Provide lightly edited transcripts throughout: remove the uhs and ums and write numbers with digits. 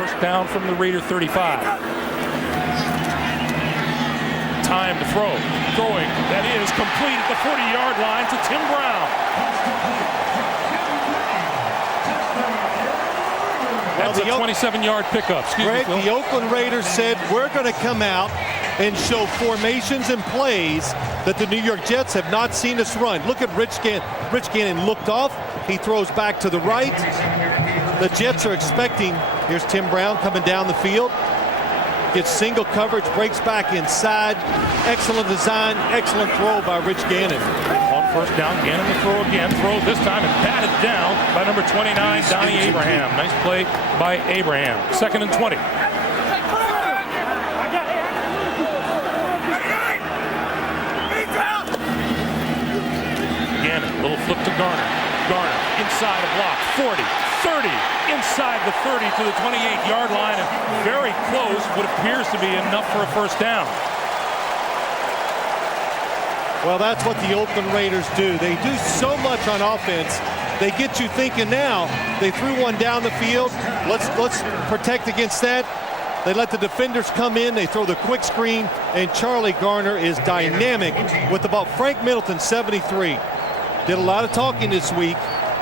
First down from the Raider 35. Time to throw. Throwing, that is complete at the 40-yard line to Tim Brown. That's a 27-yard pickup. Greg, the Oakland Raiders said, we're going to come out and show formations and plays that the New York Jets have not seen us run. Look at Rich Gannon. Rich Gannon looked off. He throws back to the right. The Jets are expecting, here's Tim Brown coming down the field. Gets single coverage, breaks back inside. Excellent design, excellent throw by Rich Gannon. On first down, Gannon to throw again. Throws this time and batted down by number 29, Donnie Abraham. Nice play by Abraham. 2nd and 20. Gannon, little flip to Garner. Garner inside a block, 40, 30, inside the 30 to the 28-yard line, and very close, what appears to be enough for a first down. Well, that's what the Oakland Raiders do. They do so much on offense. They get you thinking now. They threw one down the field. Let's protect against that. They let the defenders come in. They throw the quick screen, and Charlie Garner is dynamic with about Frank Middleton, 73. Did a lot of talking this week.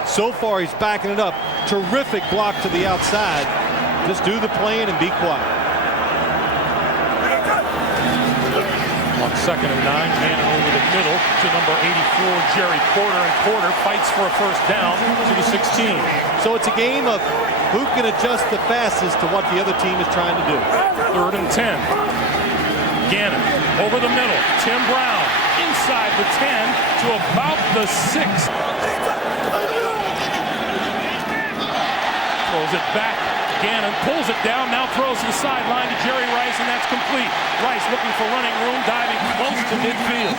So far, he's backing it up. Terrific block to the outside. Just do the playing and be quiet. On 2nd and 9, Gannon over the middle to number 84, Jerry Porter, and Porter fights for a first down to the 16. So it's a game of who can adjust the fastest to what the other team is trying to do. 3rd and 10. Gannon over the middle. Tim Brown inside the 10 to about the 6. Throws it back. Gannon pulls it down, now throws to the sideline to Jerry Rice, and that's complete. Rice looking for running room, diving close to midfield.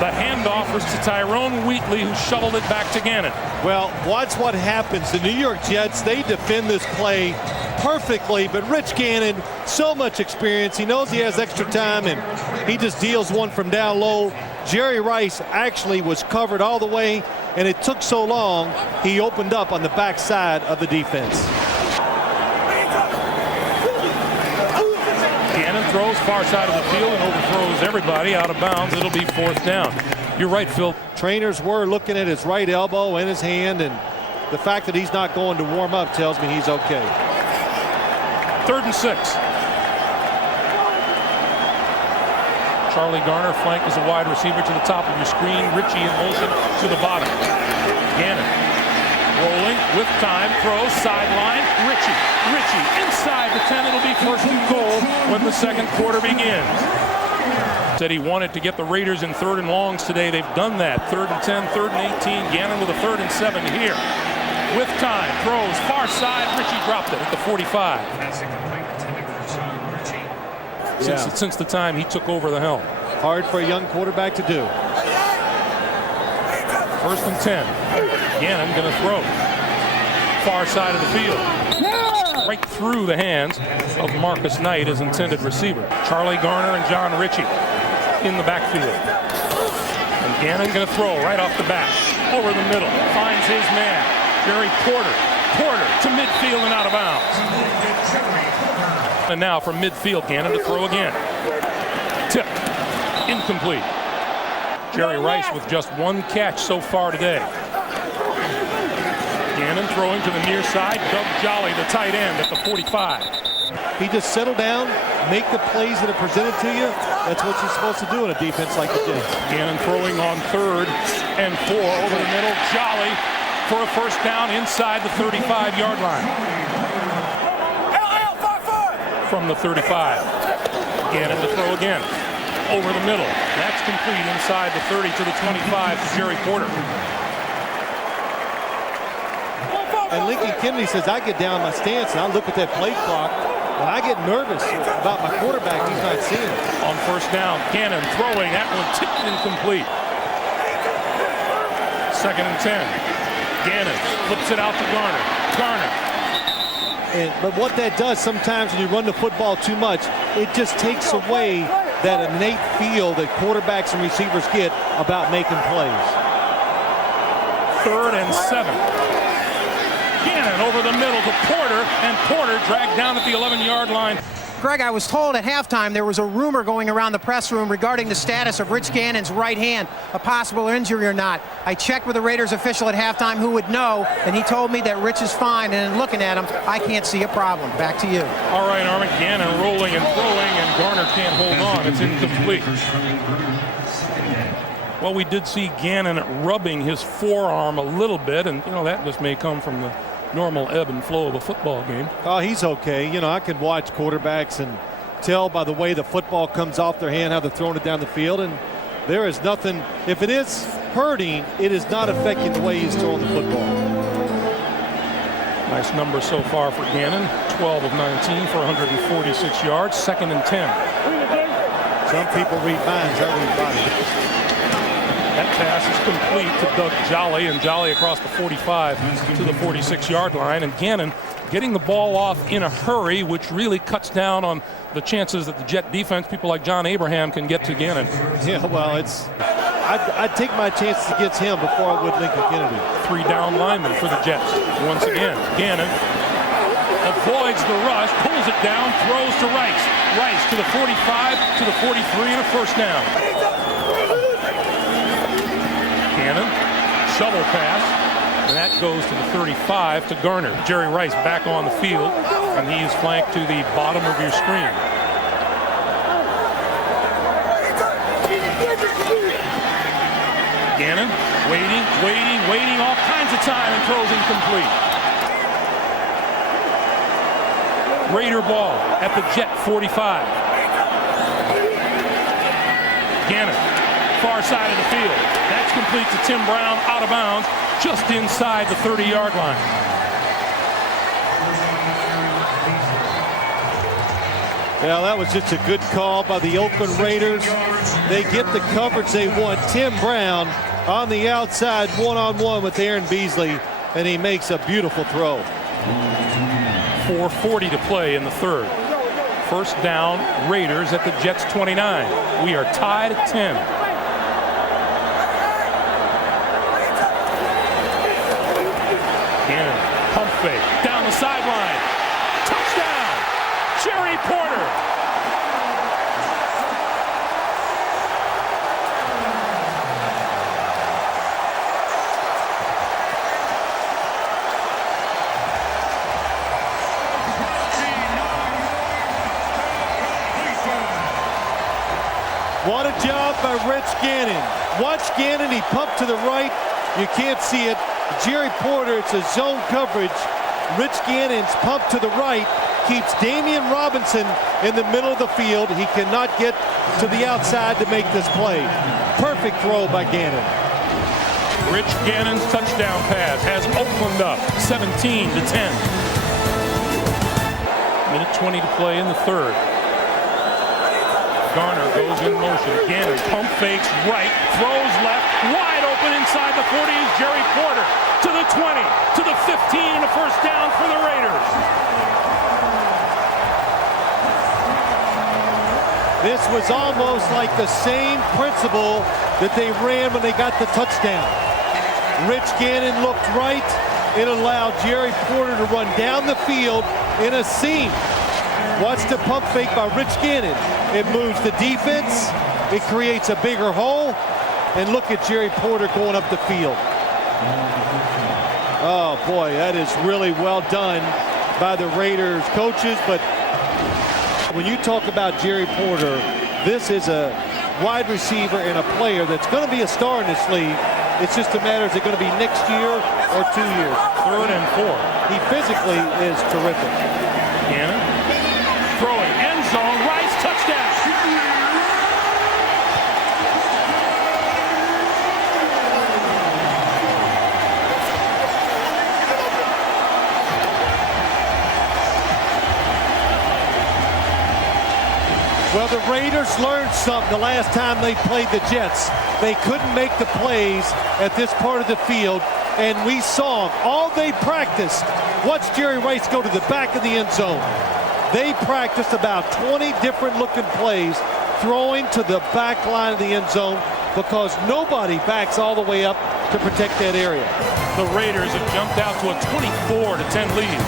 The handoff was to Tyrone Wheatley, who shoveled it back to Gannon. Well, watch what happens. The New York Jets, they defend this play perfectly, but Rich Gannon, so much experience. He knows he has extra time, and he just deals one from down low. Jerry Rice actually was covered all the way, and it took so long, he opened up on the backside of the defense. Gannon throws far side of the field and overthrows everybody out of bounds. It'll be 4th down. You're right, Phil. Trainers were looking at his right elbow and his hand, and the fact that he's not going to warm up tells me he's okay. 3rd and 6. Charlie Garner flanked as a wide receiver to the top of your screen. Richie in motion to the bottom. Gannon rolling with time, throws sideline. Richie inside the 10. It'll be 1st and goal when the 2nd quarter begins. Said he wanted to get the Raiders in 3rd and longs today. They've done that. 3rd and 10, 3rd and 18. Gannon with a 3rd and 7 here. With time, throws far side. Richie dropped it at the 45. Since the time he took over the helm. Hard for a young quarterback to do. 1st and 10. Gannon going to throw. Far side of the field. Right through the hands of Marcus Knight, his intended receiver. Charlie Garner and John Ritchie in the backfield. And Gannon going to throw right off the bat. Over the middle. Finds his man. Jerry Porter. Porter to midfield and out of bounds. And now from midfield, Gannon to throw again. Tip. Incomplete. Jerry Rice with just 1 catch so far today. Gannon throwing to the near side. Doug Jolly, the tight end, at the 45. He just settle down, make the plays that are presented to you. That's what you're supposed to do in a defense like the Jets. Gannon throwing on 3rd and 4 over the middle. Jolly for a first down inside the 35-yard line. From the 35. Gannon to throw again. Over the middle. That's complete inside the 30 to the 25 to Jerry Porter. And Lincoln Kennedy says, I get down my stance and I look at that play clock and I get nervous about my quarterback. He's not seeing it. On first down, Gannon throwing. That one tipped incomplete. 2nd and 10. Gannon flips it out to Garner. But what that does sometimes when you run the football too much, it just takes away that innate feel that quarterbacks and receivers get about making plays. 3rd and 7. Gannon over the middle to Porter, and Porter dragged down at the 11-yard line. Greg, I was told at halftime there was a rumor going around the press room regarding the status of Rich Gannon's right hand, a possible injury or not. I checked with a Raiders official at halftime who would know, and he told me that Rich is fine, and in looking at him, I can't see a problem. Back to you. All right, Armin, Gannon rolling and throwing, and Garner can't hold on. It's incomplete. Well, we did see Gannon rubbing his forearm a little bit, and, that just may come from the normal ebb and flow of a football game. Oh, he's okay. I can watch quarterbacks and tell by the way the football comes off their hand how they're throwing it down the field, and there is nothing. If it is hurting, it is not affecting the way he's throwing the football. Nice number so far for Gannon. 12 of 19 for 146 yards. 2nd and 10. Some people read minds. I read bodies. That pass is complete to Doug Jolly, and Jolly across the 45 to the 46-yard line. And Gannon getting the ball off in a hurry, which really cuts down on the chances that the Jet defense, people like John Abraham, can get to Gannon. Yeah, well, I'd take my chances against him before I would Lincoln Kennedy. 3 down linemen for the Jets. Once again, Gannon avoids the rush, pulls it down, throws to Rice. Rice to the 45, to the 43, and a first down. Gannon, shovel pass, and that goes to the 35 to Garner. Jerry Rice back on the field, and he is flanked to the bottom of your screen. Gannon waiting all kinds of time, and throws incomplete. Raider ball at the Jet 45. Gannon, far side of the field. That's complete to Tim Brown, out of bounds, just inside the 30-yard line. Yeah, that was just a good call by the Oakland Raiders. They get the coverage they want. Tim Brown on the outside, one-on-one with Aaron Beasley, and he makes a beautiful throw. 4:40 to play in the third. First down, Raiders at the Jets 29. We are tied at 10. Gannon, pump fake, down the sideline. Touchdown, Jerry Porter. What a job by Rich Gannon. Watch Gannon, he pumped to the right. You can't see it. Jerry Porter, it's a zone coverage. Rich Gannon's pump to the right keeps Damian Robinson in the middle of the field. He cannot get to the outside to make this play. Perfect throw by Gannon. Rich Gannon's touchdown pass has Oakland up 17 to 10. Minute 20 to play in the third. Garner goes in motion. Gannon pump fakes right, throws left, wide open inside the 40 is Jerry Porter. To the 20, to the 15, and a first down for the Raiders. This was almost like the same principle that they ran when they got the touchdown. Rich Gannon looked right. It allowed Jerry Porter to run down the field in a seam. Watch the pump fake by Rich Gannon. It moves the defense. It creates a bigger hole. And look at Jerry Porter going up the field. Oh, boy, that is really well done by the Raiders coaches. But when you talk about Jerry Porter, this is a wide receiver and a player that's going to be a star in this league. It's just a matter, is it going to be next year or 2 years? 3rd and 4. He physically is terrific. Gannon throwing, end zone, Rice, touchdown. Well, the Raiders learned something the last time they played the Jets. They couldn't make the plays at this part of the field, and we saw them. All they practiced. Watch Jerry Rice go to the back of the end zone. They practiced about 20 different looking plays throwing to the back line of the end zone because nobody backs all the way up to protect that area. The Raiders have jumped out to a 24-10 lead.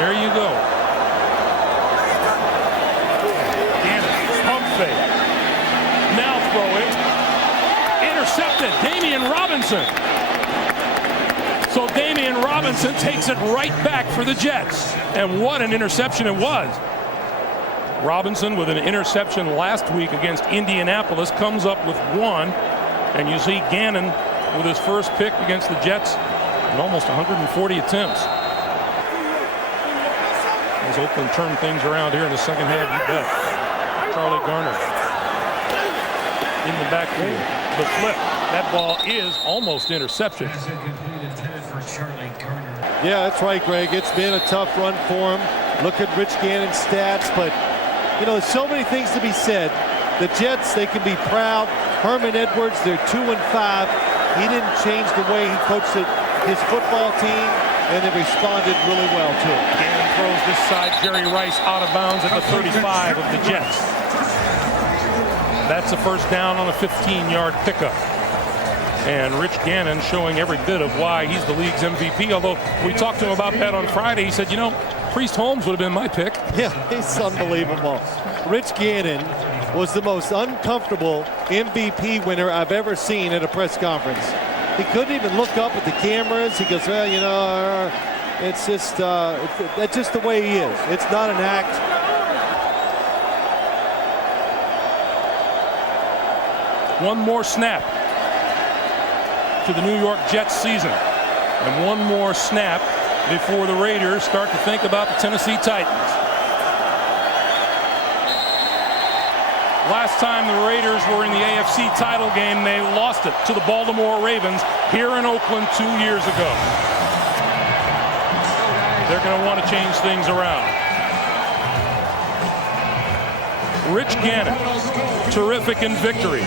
There you go. Gannon, pump fake. Now throwing. Intercepted. Damian Robinson. So Damian Robinson takes it right back for the Jets. And what an interception it was. Robinson with an interception last week against Indianapolis comes up with one. And you see Gannon with his first pick against the Jets in almost 140 attempts. As Oakland turned things around here in the second half, you bet. Charlie Garner in the backfield. The flip. That ball is almost intercepted. Yeah, that's right, Greg. It's been a tough run for him. Look at Rich Gannon's stats, but you know, there's so many things to be said. The Jets, they can be proud. Herman Edwards, they're 2-5. He didn't change the way he coached his football team, and they responded really well to it. Gannon throws this side. Jerry Rice out of bounds at the 35 of the Jets. That's a first down on a 15-yard pickup. And Rich Gannon showing every bit of why he's the league's MVP. Although we talked to him about that on Friday, he said, you know, Priest Holmes would have been my pick. Yeah, he's unbelievable. Rich Gannon was the most uncomfortable MVP winner I've ever seen at a press conference. He couldn't even look up at the cameras. He goes, well, you know, it's just that's just the way he is. It's not an act. One more snap to the New York Jets season. And one more snap before the Raiders start to think about the Tennessee Titans. Last time the Raiders were in the AFC title game, they lost it to the Baltimore Ravens here in Oakland 2 years ago. They're going to want to change things around. Rich Gannon, terrific in victory.